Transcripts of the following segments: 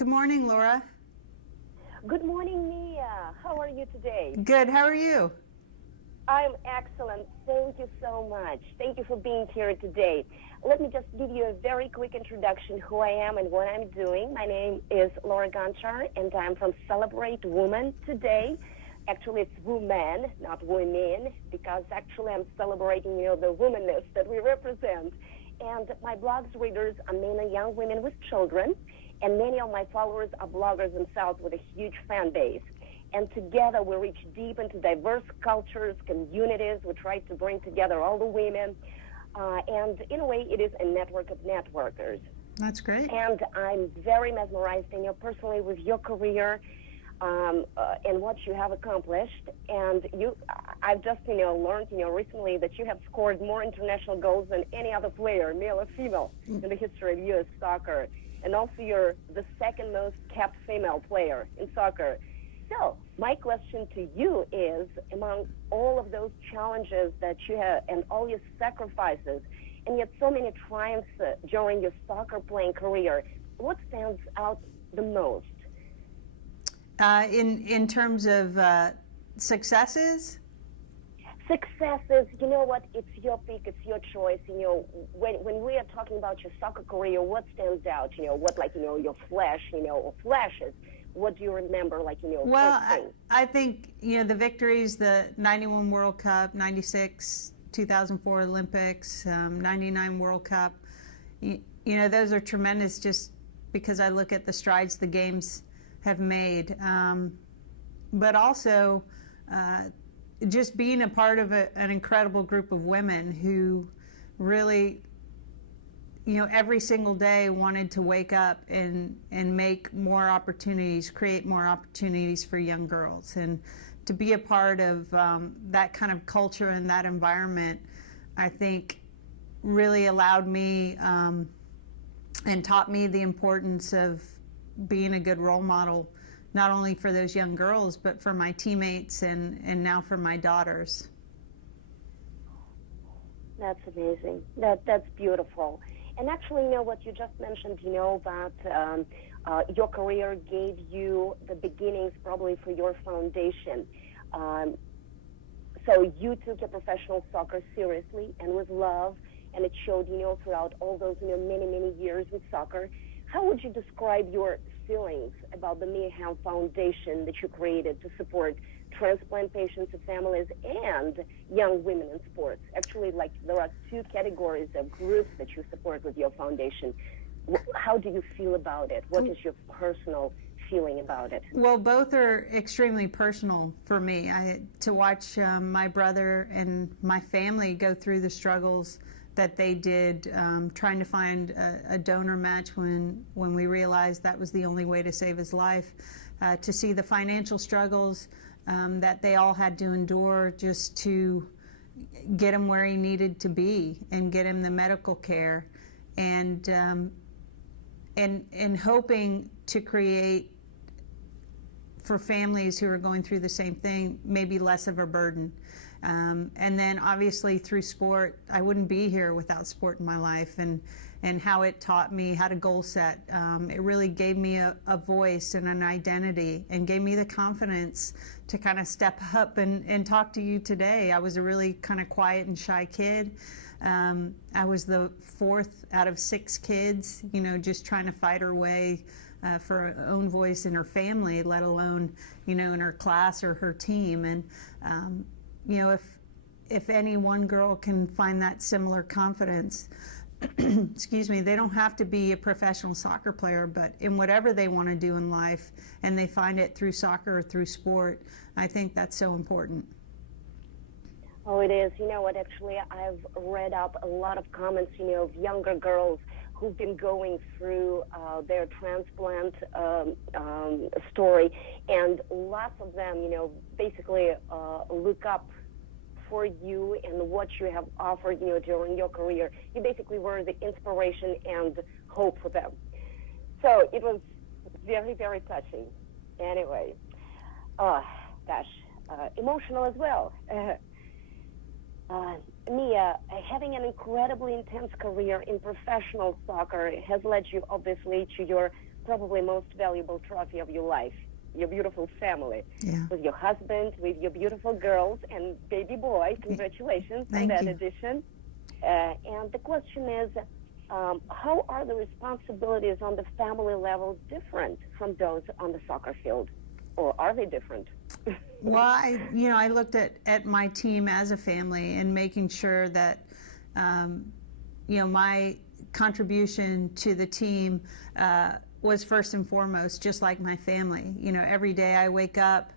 Good morning, Laura. Good morning, Mia. How are you today? Good. How are you? I'm excellent. Thank you so much. Thank you for being here today. Let me just give you a very quick introduction who I am and what I'm doing. My name is Laura Gonchar, and I'm from Celebrate Women today. Actually, it's women, not women, because actually I'm celebrating, the womanness that we represent. And my blog's readers are mainly young women with children, and many of my followers are bloggers themselves with a huge fan base. And together we reach deep into diverse cultures, communities. We try to bring together all the women. And in a way, it is a network of networkers. That's great. And I'm very mesmerized, personally with your career and what you have accomplished. And I've just, learned, recently that you have scored more international goals than any other player, male or female, in the history of U.S. soccer. And also you're the second most capped female player in soccer. So my question to you is, among all of those challenges that you have and all your sacrifices, and yet so many triumphs during your soccer playing career, what stands out the most? In terms of successes? Successes, you know what, it's your pick, it's your choice. When we are talking about your soccer career, what stands out? What, your flash, or flashes? What do you remember, Well, I think, the victories, the 91 World Cup, 96, 2004 Olympics, 99 World Cup, those are tremendous just because I look at the strides the games have made. But also, just being a part of an incredible group of women who really, every single day wanted to wake up and make more opportunities, create more opportunities for young girls. And to be a part of that kind of culture and that environment, I think really allowed me and taught me the importance of being a good role model, not only for those young girls, but for my teammates and now for my daughters. That's amazing. That's beautiful. And actually, what you just mentioned, about your career gave you the beginnings probably for your foundation. So you took your professional soccer seriously and with love, and it showed, throughout all those, many, many years with soccer. How would you describe your feelings about the Hamm Foundation that you created to support transplant patients and families and young women in sports? Actually, there are two categories of groups that you support with your foundation. How do you feel about it? What is your personal feeling about it? Well, both are extremely personal for me. To watch my brother and my family go through the struggles that they did, trying to find a donor match when we realized that was the only way to save his life, to see the financial struggles that they all had to endure just to get him where he needed to be and get him the medical care, and hoping to create for families who are going through the same thing maybe less of a burden. And then obviously through sport, I wouldn't be here without sport in my life, and how it taught me how to goal set. It really gave me a voice and an identity and gave me the confidence to kind of step up and talk to you today. I was a really kind of quiet and shy kid. I was the fourth out of 6 kids, just trying to fight her way for her own voice in her family, let alone, in her class or her team. And if any one girl can find that similar confidence, excuse me, they don't have to be a professional soccer player, but in whatever they want to do in life, and they find it through soccer or through sport, I think that's so important. Oh, it is. You know what, actually, I've read up a lot of comments, of younger girls who've been going through their transplant story, and lots of them, basically look up for you and what you have offered, during your career. You basically were the inspiration and hope for them. So it was very, very touching. Anyway, emotional as well. Mia, having an incredibly intense career in professional soccer has led you, obviously, to your probably most valuable trophy of your life, your beautiful family, Yeah. with your husband, with your beautiful girls and baby boy. Congratulations on Thank that you. addition. And the question is, how are the responsibilities on the family level different from those on the soccer field? Or are they different? Well, I looked at my team as a family and making sure that, my contribution to the team was first and foremost, just like my family. Every day I wake up,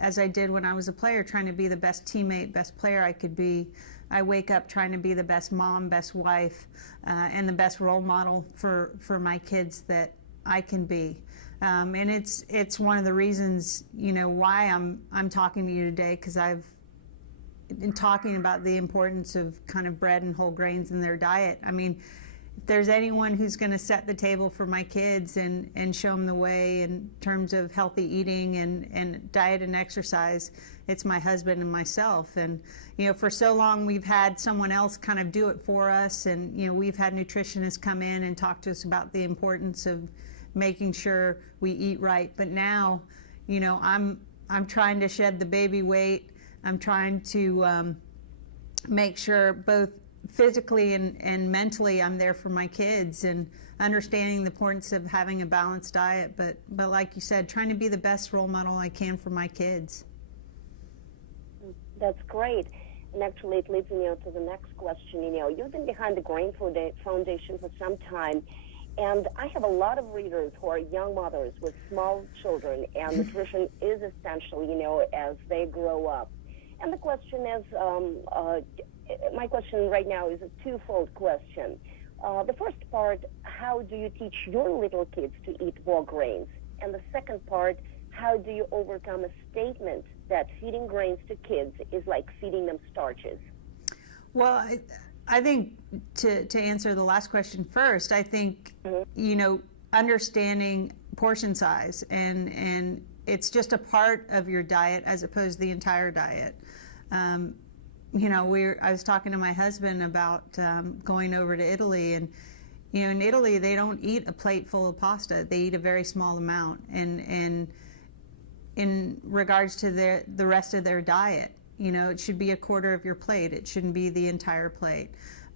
as I did when I was a player, trying to be the best teammate, best player I could be. I wake up trying to be the best mom, best wife, and the best role model for my kids that I can be. And it's one of the reasons, why I'm talking to you today, because I've been talking about the importance of kind of bread and whole grains in their diet. I mean, if there's anyone who's going to set the table for my kids and show them the way in terms of healthy eating and diet and exercise, it's my husband and myself. And, for so long we've had someone else kind of do it for us. And, we've had nutritionists come in and talk to us about the importance of making sure we eat right. But now, I'm trying to shed the baby weight. I'm trying to make sure both physically and mentally I'm there for my kids, and understanding the importance of having a balanced diet. But like you said, trying to be the best role model I can for my kids. That's great. And actually, it leads me to the next question. You've been behind the Grain Foundation for some time. And I have a lot of readers who are young mothers with small children, and nutrition is essential, as they grow up. And the question is, my question right now is a twofold question. The first part, how do you teach your little kids to eat whole grains? And the second part, how do you overcome a statement that feeding grains to kids is like feeding them starches? Well, I think to answer the last question first, I think, understanding portion size and it's just a part of your diet as opposed to the entire diet. I was talking to my husband about going over to Italy, and in Italy they don't eat a plate full of pasta. They eat a very small amount, and in regards to the rest of their diet, it should be a quarter of your plate. It shouldn't be the entire plate.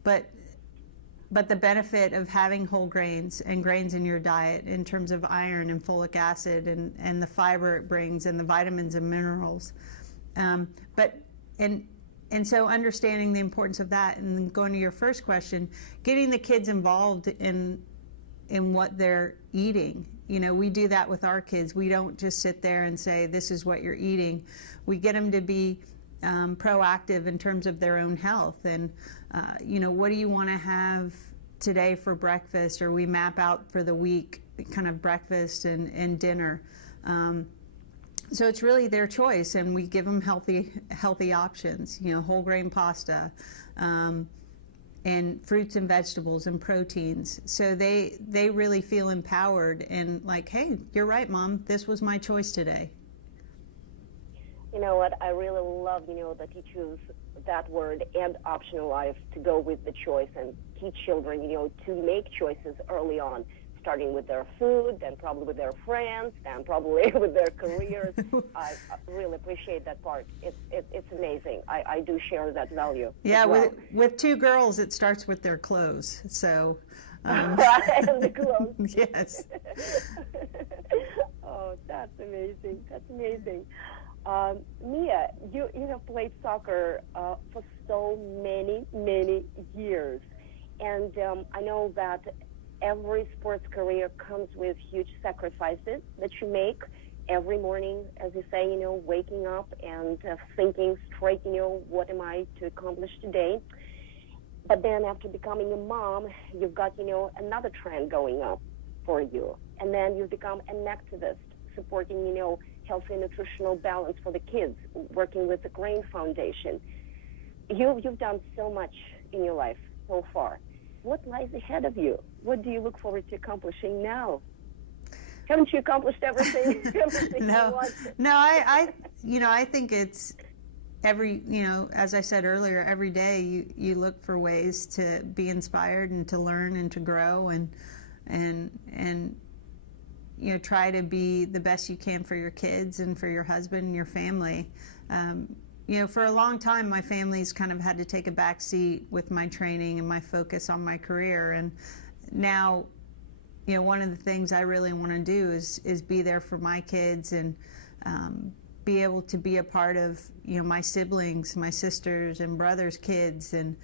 But the benefit of having whole grains and grains in your diet in terms of iron and folic acid and the fiber it brings and the vitamins and minerals. And so understanding the importance of that, and then going to your first question, getting the kids involved in what they're eating. We do that with our kids. We don't just sit there and say, this is what you're eating. We get them to be proactive in terms of their own health. And, what do you want to have today for breakfast? Or we map out for the week kind of breakfast and dinner. So it's really their choice, and we give them healthy options, whole grain pasta, and fruits and vegetables and proteins. So they really feel empowered and like, hey, you're right, Mom, this was my choice today. You know what, I really love, that you choose that word and optional life to go with the choice and teach children, to make choices early on, starting with their food, then probably with their friends, then probably with their careers. I really appreciate that part. It's amazing. I do share that value. Yeah, well. with two girls, it starts with their clothes. So. And the clothes. Yes. Oh, that's amazing. That's amazing. Mia, you have played soccer for so many years. And I know that every sports career comes with huge sacrifices that you make every morning, as you say, waking up and thinking straight, what am I to accomplish today? But then after becoming a mom, you've got, another trend going up for you. And then you've become an activist supporting, healthy nutritional balance for the kids, working with the Grain Foundation. You've done so much in your life so far. What lies ahead of you? What do you look forward to accomplishing now? Haven't you accomplished everything? No, I think it's as I said earlier, every day you look for ways to be inspired and to learn and to grow and try to be the best you can for your kids and for your husband and your family. For a long time, my family's kind of had to take a back seat with my training and my focus on my career. And now, one of the things I really want to do is be there for my kids and be able to be a part of, my siblings, my sisters and brothers' kids, and,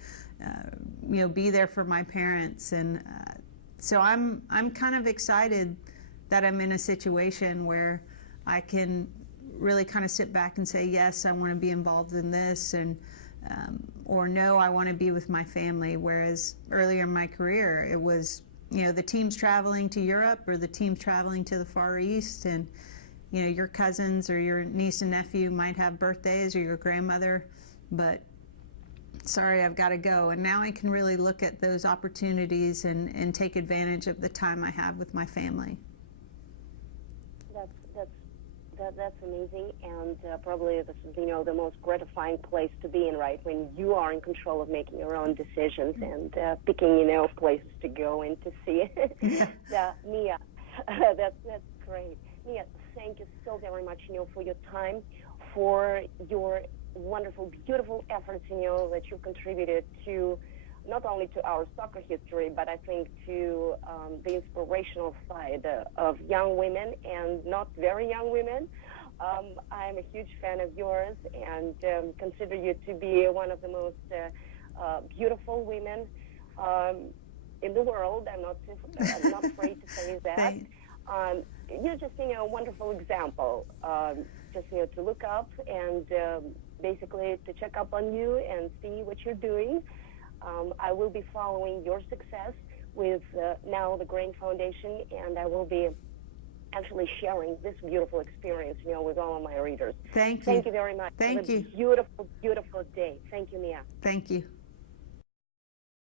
be there for my parents. And so I'm kind of excited that I'm in a situation where I can really kind of sit back and say, yes, I want to be involved in this, and or no, I want to be with my family. Whereas earlier in my career, it was, the team's traveling to Europe or the team's traveling to the Far East, and, your cousins or your niece and nephew might have birthdays, or your grandmother, but sorry, I've got to go. And now I can really look at those opportunities and take advantage of the time I have with my family. That's amazing, and probably this is, the most gratifying place to be in, right? When you are in control of making your own decisions and picking, places to go and to see. Yeah, Mia, that's great. Mia, thank you so very much, for your time, for your wonderful, beautiful efforts, that you contributed to not only to our soccer history, but I think to the inspirational side of young women and not very young women. I'm a huge fan of yours and consider you to be one of the most beautiful women in the world. I'm not afraid to say that. You're just, a wonderful example. Just, to look up and basically to check up on you and see what you're doing. I will be following your success with now the Grain Foundation, and I will be actually sharing this beautiful experience, with all of my readers. Thank you. Thank you very much. Thank you. Beautiful, beautiful day. Thank you, Mia. Thank you.